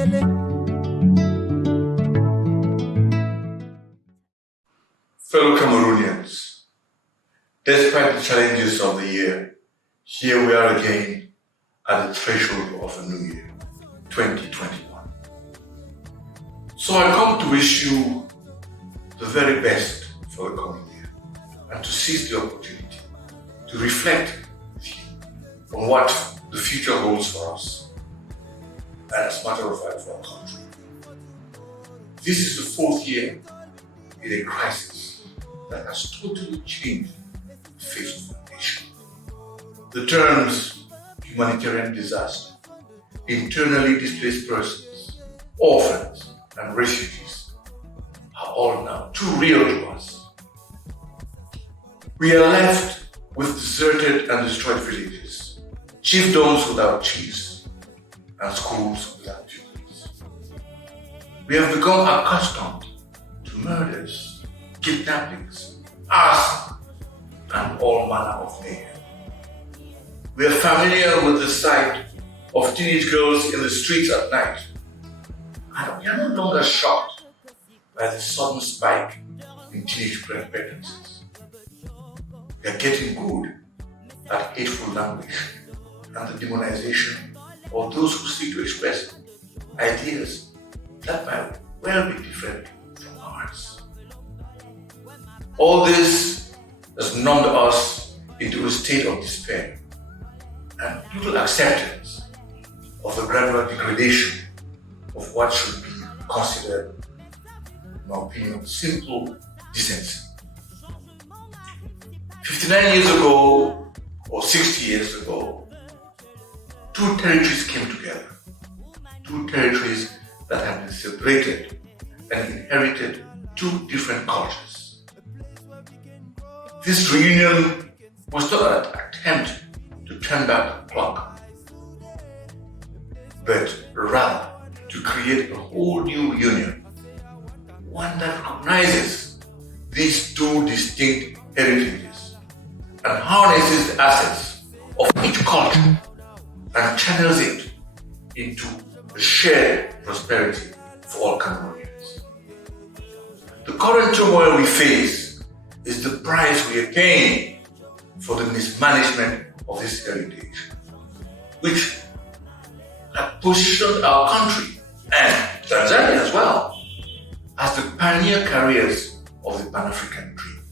Fellow Cameroonians, despite the challenges of the year, here we are again at the threshold of a new year, 2021. So I come to wish you the very best for the coming year and to seize the opportunity to reflect with you on what the future holds for us and, as a matter of fact, for our country. This is the fourth year in a crisis that has totally changed the face of the nation. The terms humanitarian disaster, internally displaced persons, orphans, and refugees are all now too real to us. We are left with deserted and destroyed villages, chiefdoms without chiefs, and schools without pupils. We have become accustomed to murders, kidnappings, arson, and all manner of mayhem. We are familiar with the sight of teenage girls in the streets at night, and we are no longer shocked by the sudden spike in teenage pregnancies. We are getting good at hateful language and the demonization of those who seek to express ideas that might well be different from ours. All this has numbed us into a state of despair and total acceptance of the gradual degradation of what should be considered, in my opinion, simple decency. 59 years ago, or 60 years ago, two territories came together. Two territories that had been separated and inherited two different cultures. This reunion was not an attempt to turn back the clock, but rather to create a whole new union, one that recognizes these two distinct heritages and harnesses the assets of each culture and channels it into a shared prosperity for all Cameroonians. The current turmoil we face is the price we are paying for the mismanagement of this heritage, which had positioned our country and Tanzania as well as the pioneer carriers of the Pan-African dream.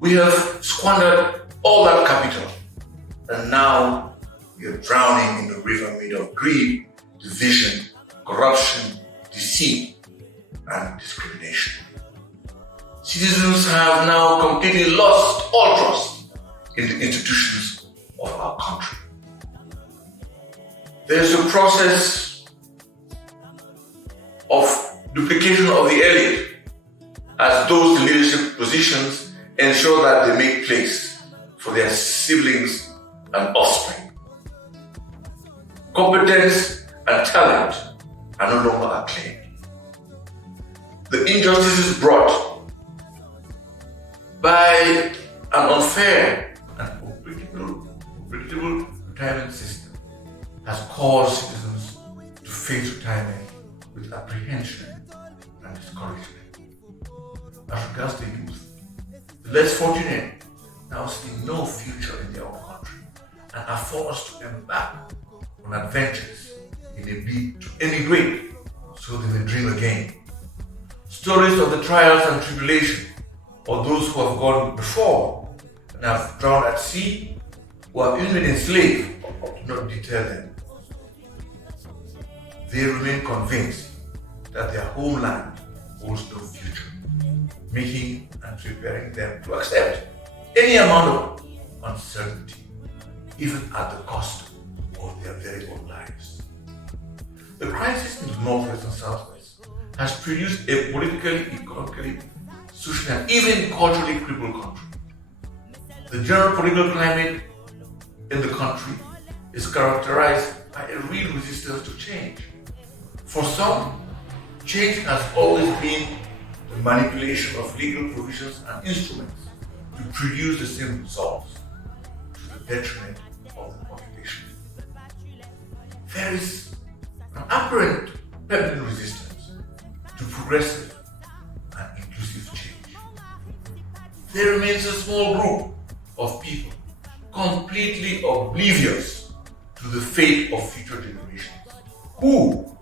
We have squandered all that capital, and now we are drowning in the river made of greed, division, corruption, deceit, and discrimination. Citizens have now completely lost all trust in the institutions of our country. There is a process of duplication of the elite as those in leadership positions ensure that they make place for their siblings and offspring. Competence and talent are no longer acclaimed. The injustices brought by an unfair and unpredictable retirement system has caused citizens to face retirement with apprehension and discouragement. As regards the youth, the less fortunate now see no future in their own country and are forced to embark on adventures in a bid to emigrate so they may dream again. Stories of the trials and tribulations of those who have gone before and have drowned at sea, who have even been enslaved, do not deter them. They remain convinced that their homeland holds no future, making and preparing them to accept any amount of uncertainty, even at the cost of their very own lives. The crisis in the Northwest and Southwest has produced a politically, economically, socially, and even culturally crippled country. The general political climate in the country is characterized by a real resistance to change. For some, change has always been the manipulation of legal provisions and instruments to produce the same results to the detriment of the population. There is an apparent permanent resistance to progressive and inclusive change. There remains a small group of people completely oblivious to the fate of future generations, who,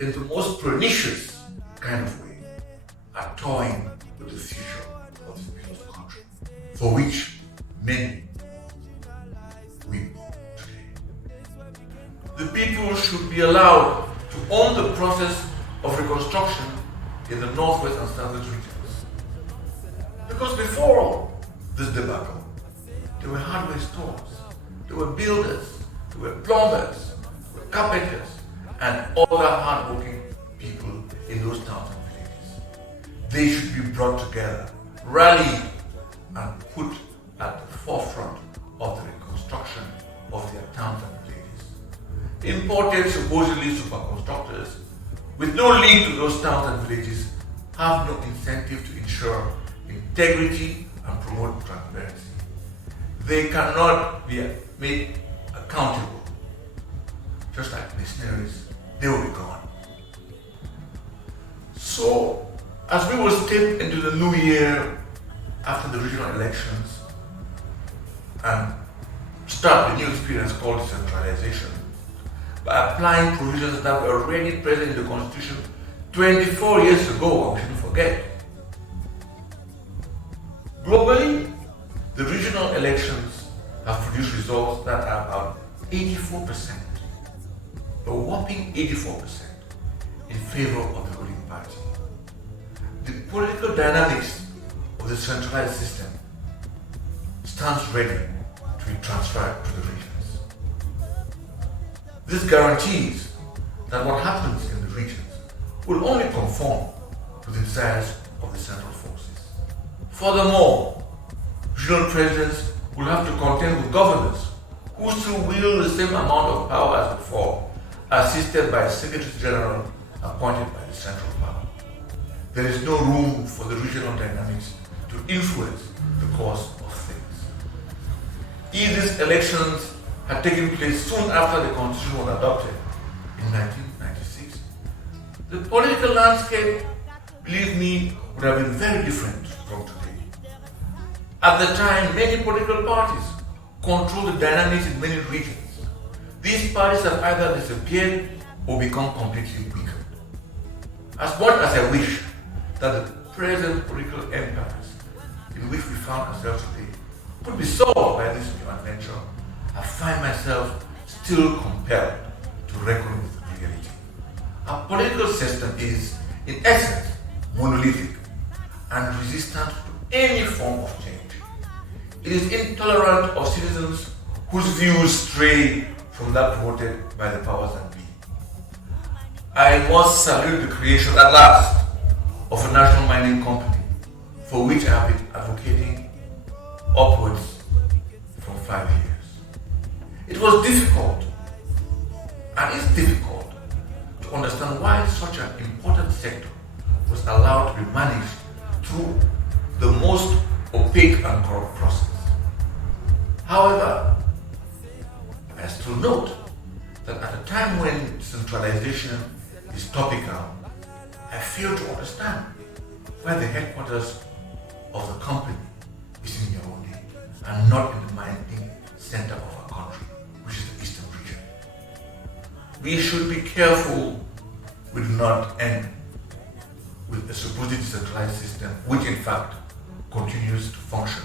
in the most pernicious kind of way, are toying with the future of this beautiful country, for which many weep today. The people should be allowed to own the process of reconstruction in the northwest and southwest regions. Because before this debacle, there were hardware stores, there were builders, there were plumbers, there were carpenters, and other hardworking people in those towns and villages. They should be brought together, rallied, and put at the forefront of the reconstruction of their towns and villages. Imported, supposedly super constructors, with no link to those towns and villages, have no incentive to ensure integrity and promote transparency. They cannot be made accountable. Just like missionaries, they will be gone. So, as we will step into the new year after the regional elections and start the new experience called decentralization, by applying provisions that were already present in the Constitution 24 years ago, and we shouldn't forget. Globally, the regional elections have produced results that are about 84%, a whopping 84%, in favor of the ruling party. The political dynamics of the centralized system stands ready to be transferred to the regions. This guarantees that what happens in the regions will only conform to the desires of the central forces. Furthermore, regional presidents will have to contend with governors who still wield the same amount of power as before, assisted by a Secretary General appointed by the central power. There is no room for the regional dynamics to influence the course of things. If these elections had taken place soon after the Constitution was adopted in 1996, the political landscape, believe me, would have been very different from today. At the time, many political parties controlled the dynamics in many regions. These parties have either disappeared or become completely weakened. As much as I wish that the present political empires in which we found ourselves today could be solved by this new adventure, I find myself still compelled to reckon with reality. Our political system is, in essence, monolithic and resistant to any form of change. It is intolerant of citizens whose views stray from that promoted by the powers that be. I must salute the creation at last of a national mining company, for which I have been advocating upwards from 5 years. It was difficult, and is difficult, to understand why such an important sector was allowed to be managed through the most opaque and corrupt process. However, I still note that at a time when centralization is topical, I fail to understand why the headquarters of the company is in Yaoundé and not in the mining center of our country, which is the eastern region. We should be careful we do not end with a supposedly decentralized system, which in fact continues to function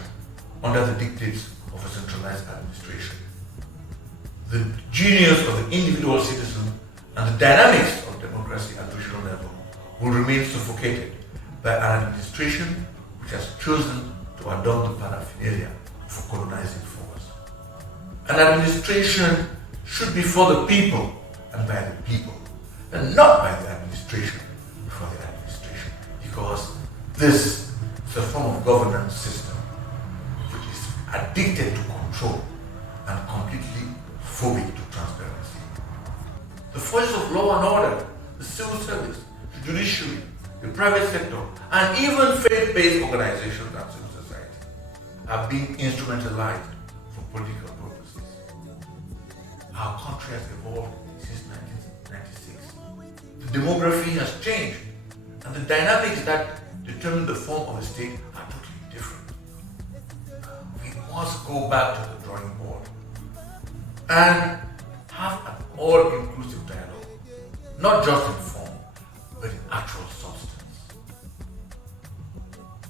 under the dictates of a centralized administration. The genius of the individual citizen and the dynamics of democracy at the regional level will remain suffocated by an administration which has chosen to adopt the paraphernalia for colonizing force. An administration should be for the people and by the people, and not by the administration for the administration, because this is a form of governance system which is addicted to control and completely phobic to transparency. The forces of law and order, the civil service, the judiciary, the private sector, and even faith-based organizations and civil society are being instrumentalized for political purposes. Our country has evolved since 1996 The demography has changed, and the dynamics that determine the form of a state are totally different. We must go back to the drawing board and have an all-inclusive dialogue, not just in form, but in actual substance.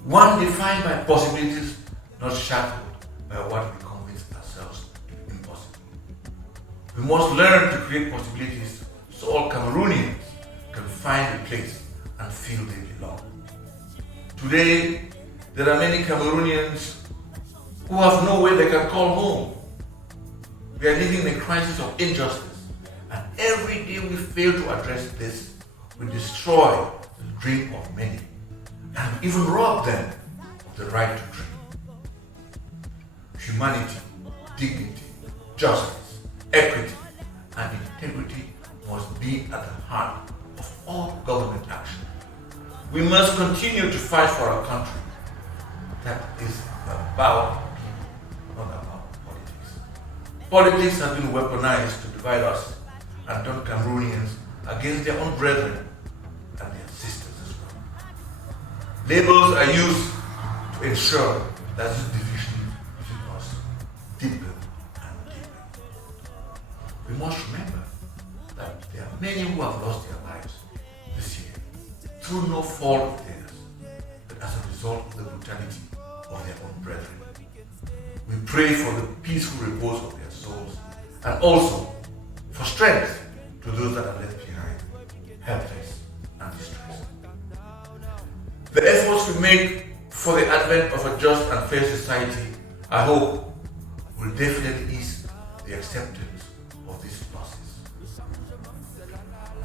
One defined by possibilities, not shackled by what we convince ourselves to be impossible. We must learn to create possibilities so all Cameroonians can find a place and feel they belong. Today, there are many Cameroonians who have nowhere they can call home. We are living in a crisis of injustice, and every day we fail to address this, we destroy the dream of many and even rob them of the right to dream. Humanity, dignity, justice, equity, and integrity must be at the heart of all government action. We must continue to fight for our country. That is about people, not about politics. Politics has been weaponized to divide us and turn Cameroonians against their own brethren and their sisters as well. Labels are used to ensure that this division between us deepen and deepen. We must remember that there are many who have lost their lives this year through no fault of theirs, but as a result of the brutality of their own brethren. We pray for the peaceful repose of their souls and also for strength to those that are left behind, helpless and distressed. The efforts we make for the advent of a just and fair society, I hope, will definitely ease the acceptance of these losses.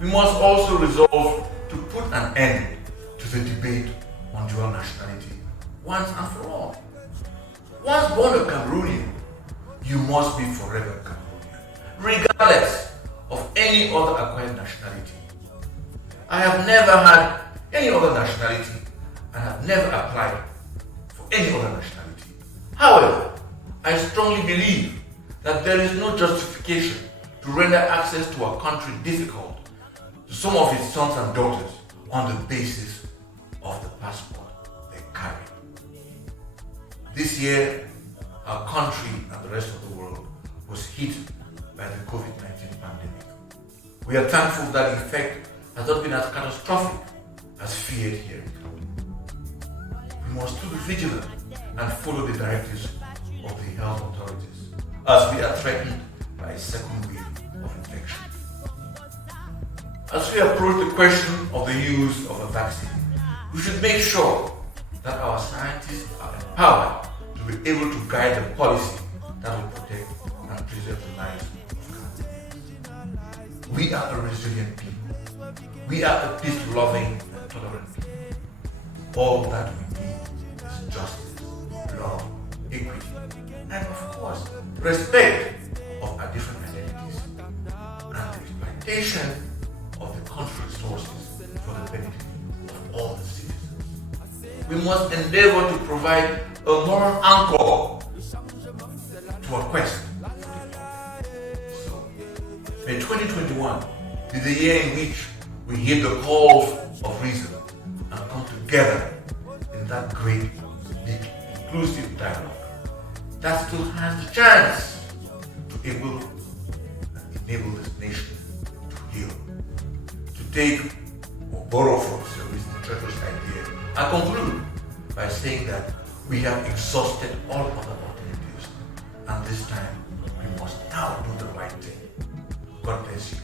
We must also resolve to put an end to the debate on dual nationality once and for all. Once born a Cameroonian, you must be forever Cameroonian, regardless of any other acquired nationality. I have never had any other nationality and have never applied for any other nationality. However, I strongly believe that there is no justification to render access to our country difficult to some of its sons and daughters on the basis of the passport they carry. This year, our country and the rest of the world was hit by the COVID-19 pandemic. We are thankful that the effect has not been as catastrophic as feared here in Cameroon. We must still be vigilant and follow the directives of the health authorities as we are threatened by a second wave of infection. As we approach the question of the use of a vaccine, we should make sure that our scientists are empowered to be able to guide the policy that will protect and preserve the lives of Cameroonians. We are a resilient people. We are a peace-loving and tolerant people. All that we need is justice, love, equity, and of course, respect of our different identities and the exploitation of the country's resources for the benefit of all the citizens. We must endeavor to provide a moral anchor to our quest for development. So, may 2021 be the year in which we hear the calls of reason and come together in that great, big, inclusive dialogue that still has the chance to enable this nation to heal, to take or borrow from Sir Winston Churchill's idea. I conclude by saying that we have exhausted all other alternatives, and this time we must now do the right thing. God bless you.